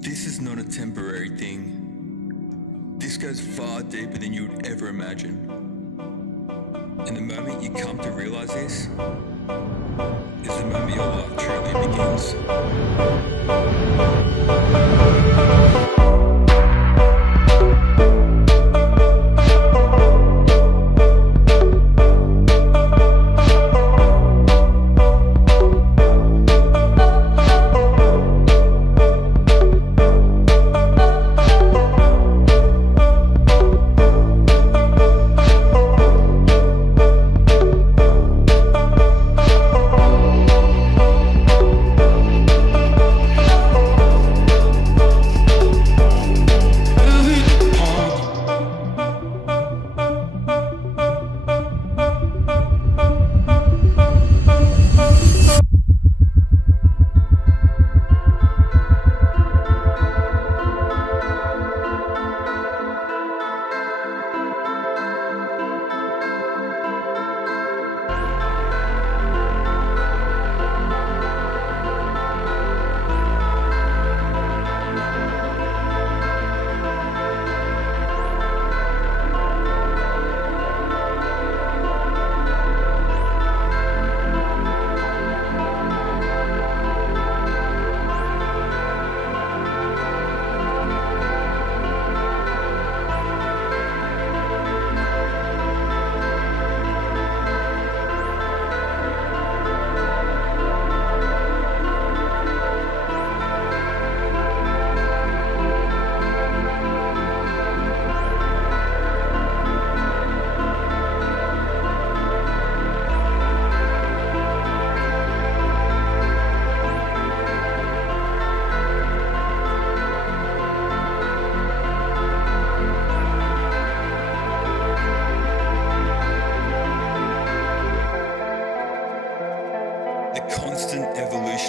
This is not a temporary thing. This goes far deeper than you would ever imagine. And the moment you come to realize this, is the moment your life truly begins.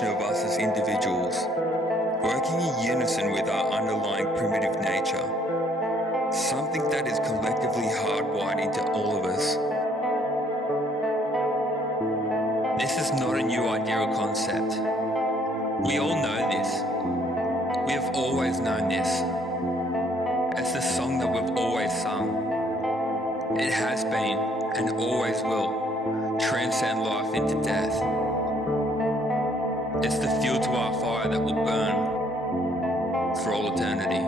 Of us as individuals, working in unison with our underlying primitive nature, something that is collectively hardwired into all of us. This is not a new idea or concept. We all know this. We have always known this. It's the song that we've always sung. It has been, and always will, transcend life into death. It's the fuel to our fire that will burn for all eternity.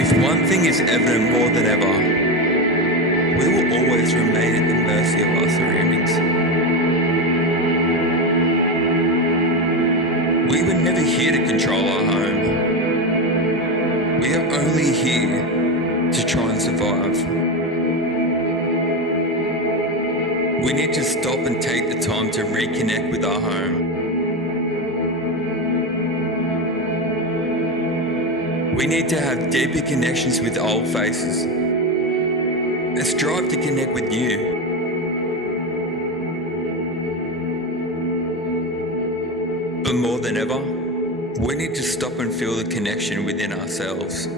If one thing is evident more than ever, we will always remain at the mercy of our surroundings. We were never here to control our home. We are only here to try and survive. We need to stop and take the time to reconnect with our home. We need to have deeper connections with old faces and strive to connect with you. But more than ever, we need to stop and feel the connection within ourselves.